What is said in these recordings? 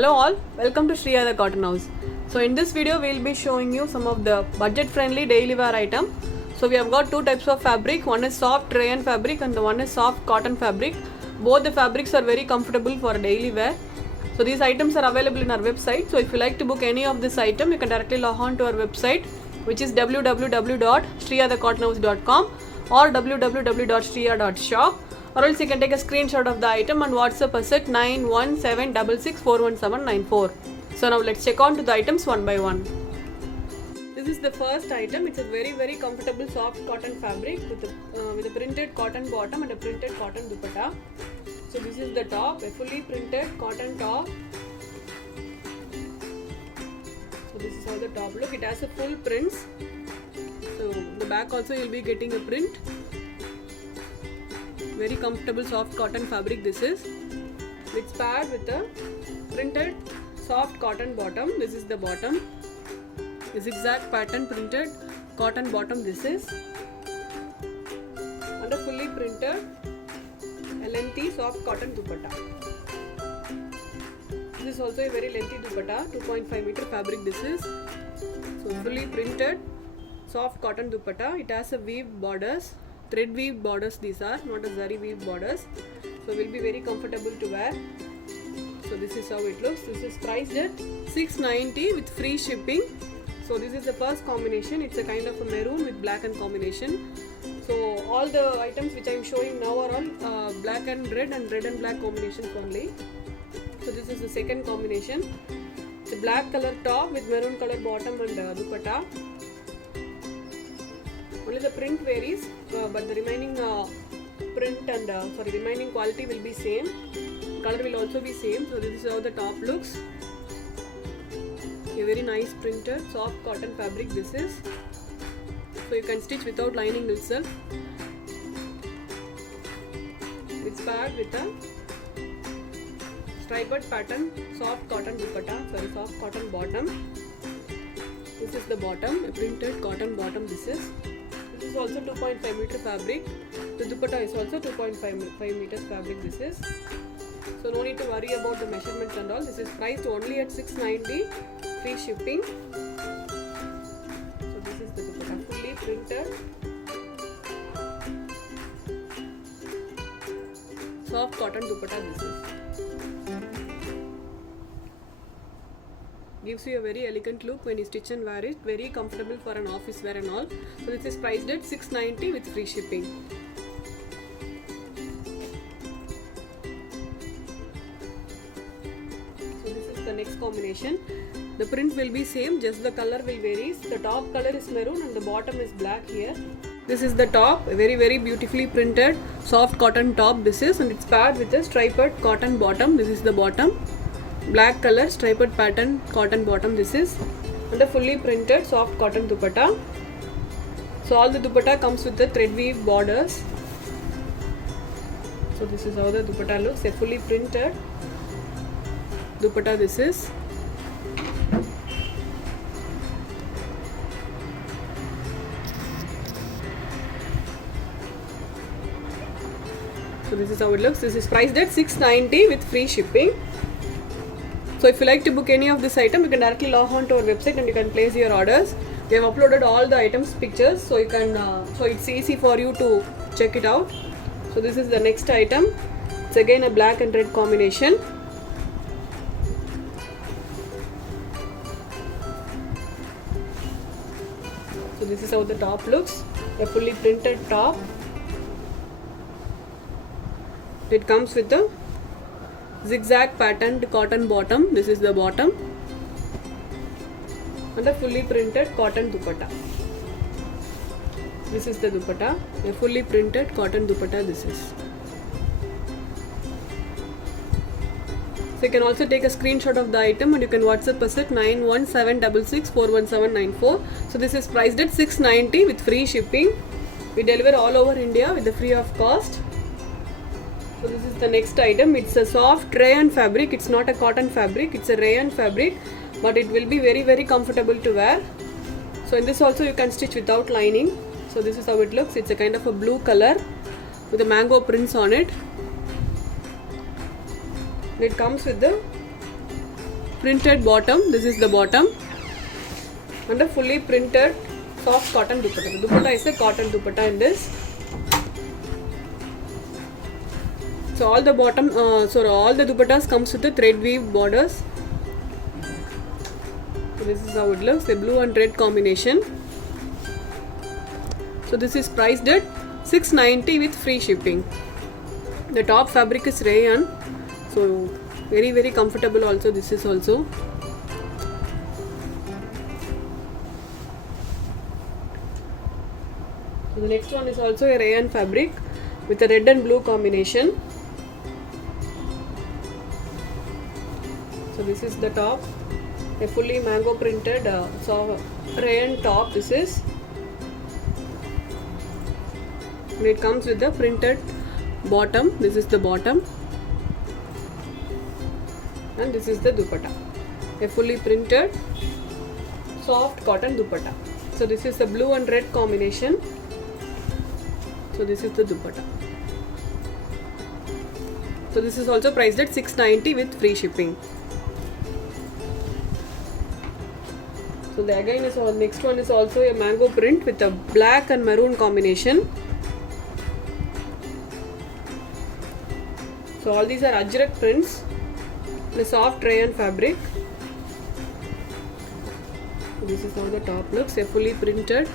Hello all, welcome to Shriya the Cotton House. So in this video we will be showing you some of the budget friendly daily wear item. So we have got two types of fabric, one is soft rayon fabric and the one is soft cotton fabric. Both the fabrics are very comfortable for daily wear. So these items are available in our website. So if you like to book any of this item, you can directly log on to our website, which is www.shriyadacottonhouse.com or www.shriya.shop. Or else you can take a screenshot of the item and WhatsApp us at 9176641794. So now let's check on to the items one by one. This is the first item. It's a very comfortable soft cotton fabric with a printed cotton bottom and a printed cotton dupatta. So this is the top, a fully printed cotton top. So this is how the top look. It has a full prints. So the back also you'll be getting a print. Very comfortable soft cotton fabric this is. It's paired with a printed soft cotton bottom. This is the bottom. The zigzag pattern printed cotton bottom this is. And a fully printed lengthy soft cotton dupatta. This is also a very lengthy dupatta, 2.5 meter fabric this is. So fully printed soft cotton dupatta. It has a weave borders. Thread weave borders these are, not a zari weave borders. So will be very comfortable to wear. So this is how it looks. This is priced at $690 with free shipping. So this is the first combination. It's a kind of a maroon with black and combination. So all the items which I am showing now are all black and red black combinations only. So this is the second combination. It's a black color top with maroon color bottom and dupatta. Only the print varies, but the remaining print and remaining quality will be same. Color will also be same. So this is how the top looks. A very nice printed soft cotton fabric this is. So you can stitch without lining itself. It's paired with a striped pattern soft cotton dupatta. Soft cotton bottom. This is the bottom, a printed cotton bottom this is. This is also 2.5 meter fabric. The dupatta is also 2.5 meters fabric this is. So no need to worry about the measurements and all. This is priced only at $690, free shipping. So this is the dupatta, fully printed. Soft cotton dupatta this is. Gives you a very elegant look when you stitch and wear it. Very comfortable for an office wear and all. So this is priced at $690 with free shipping. So this is the next combination. The print will be same, just the color will vary. The top color is maroon and the bottom is black here. This is the top, a very beautifully printed soft cotton top this is, and it's paired with a striped cotton bottom. This is the bottom. Black color striped pattern cotton bottom this is, and a fully printed soft cotton dupatta. So all the dupatta comes with the thread weave borders. So this is how the dupatta looks, a fully printed dupatta this is. So this is how it looks. This is priced at $690 with free shipping. So if you like to book any of this item, you can directly log on to our website and you can place your orders. We have uploaded all the items pictures, so you can so it's easy for you to check it out. So this is the next item. It's again a black and red combination. So this is how the top looks, a fully printed top. It comes with a zigzag patterned cotton bottom. This is the bottom, and a fully printed cotton dupatta. This is the dupatta, a fully printed cotton dupatta this is. So you can also take a screenshot of the item and you can WhatsApp us at 9176641794. So this is priced at $690 with free shipping. We deliver all over India with the free of cost. So this is the next item. It's a soft rayon fabric. It's not a cotton fabric. It's a rayon fabric, but it will be very comfortable to wear. So in this also you can stitch without lining. So this is how it looks. It's a kind of a blue color with the mango prints on it. It comes with the printed bottom. This is the bottom. And a fully printed soft cotton dupatta. The dupatta is a cotton dupatta in this. So all the bottom, all the dupattas comes with the thread weave borders. So this is how it looks, a blue and red combination. So this is priced at $690 with free shipping. The top fabric is rayon, so very very comfortable also. This is also. So the next one is also a rayon fabric with a red and blue combination. So this is the top, a fully mango printed rayon top. This is, and it comes with the printed bottom. This is the bottom, and this is the dupatta, a fully printed soft cotton dupatta. So this is the blue and red combination. So this is the dupatta. So this is also priced at $690 with free shipping. So the again is next one is also a mango print with a black and maroon combination. So all these are ajrak prints, the soft rayon fabric. This is how the top looks, a fully printed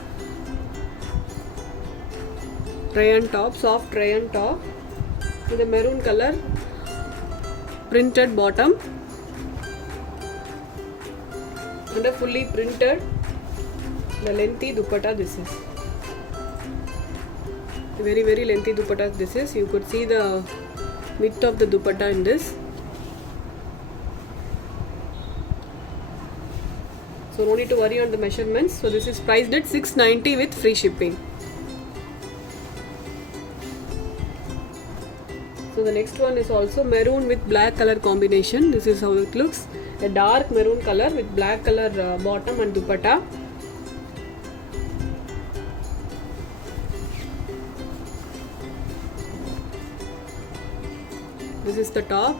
rayon top, soft rayon top with a maroon color printed bottom and a fully printed the lengthy dupatta. This is a very very lengthy dupatta. This is, you could see the width of the dupatta in this. So no need to worry on the measurements. So this is priced at $690 with free shipping. So the next one is also maroon with black color combination. This is how it looks, a dark maroon color with black color bottom and dupatta. This is the top,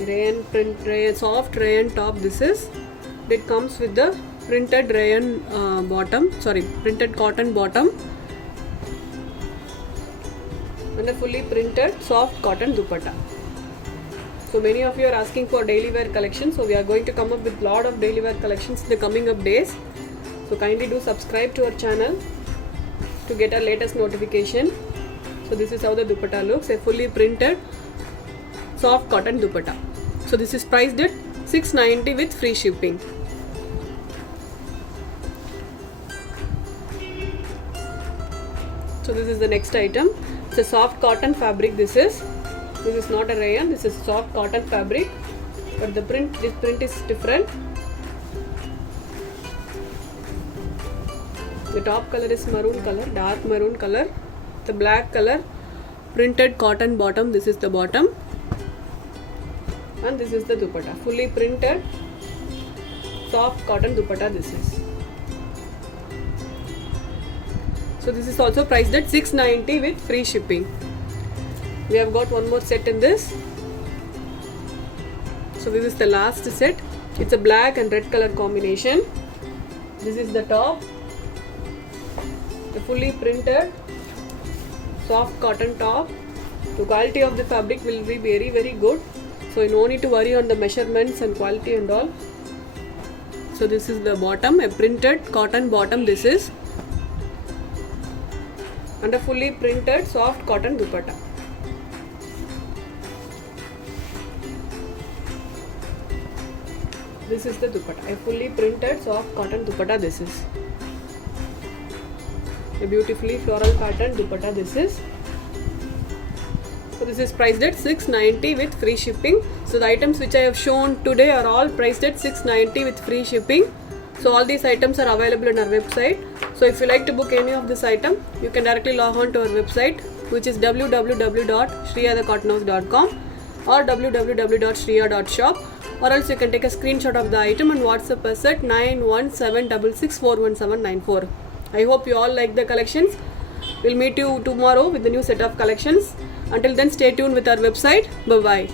rayon print, soft rayon top. This is, it comes with the printed rayon printed cotton bottom and a fully printed soft cotton dupatta. So many of you are asking for daily wear collections, so we are going to come up with lot of daily wear collections in the coming up days. So kindly do subscribe to our channel to get our latest notification. So this is how the dupatta looks, a fully printed soft cotton dupatta. So this is priced at $690 with free shipping. So this is the next item. It's a soft cotton fabric. This is not a rayon, this is soft cotton fabric, but this print is different. The top color is maroon color, dark maroon color, the black color printed cotton bottom. This is the bottom and this is the dupatta, fully printed soft cotton dupatta. This is, so this is also priced at $690 with free shipping. We have got one more set in this. So this is the last set. It's a black and red color combination. This is the top, the fully printed soft cotton top. The quality of the fabric will be very very good, so no need to worry on the measurements and quality and all. So this is the bottom, a printed cotton bottom. This is, and a fully printed soft cotton dupatta. This is the dupatta, a fully printed soft cotton dupatta. This is a beautifully floral pattern dupatta. This is, so this is priced at $690 with free shipping. So the items which I have shown today are all priced at $690 with free shipping. So all these items are available on our website. So if you like to book any of this item, you can directly log on to our website, which is www.shriyadacottonhouse.com or www.shriya.shop, or else you can take a screenshot of the item and WhatsApp us at 9176641794. I hope you all like the collections. We'll meet you tomorrow with the new set of collections. Until then, stay tuned with our website. Bye bye.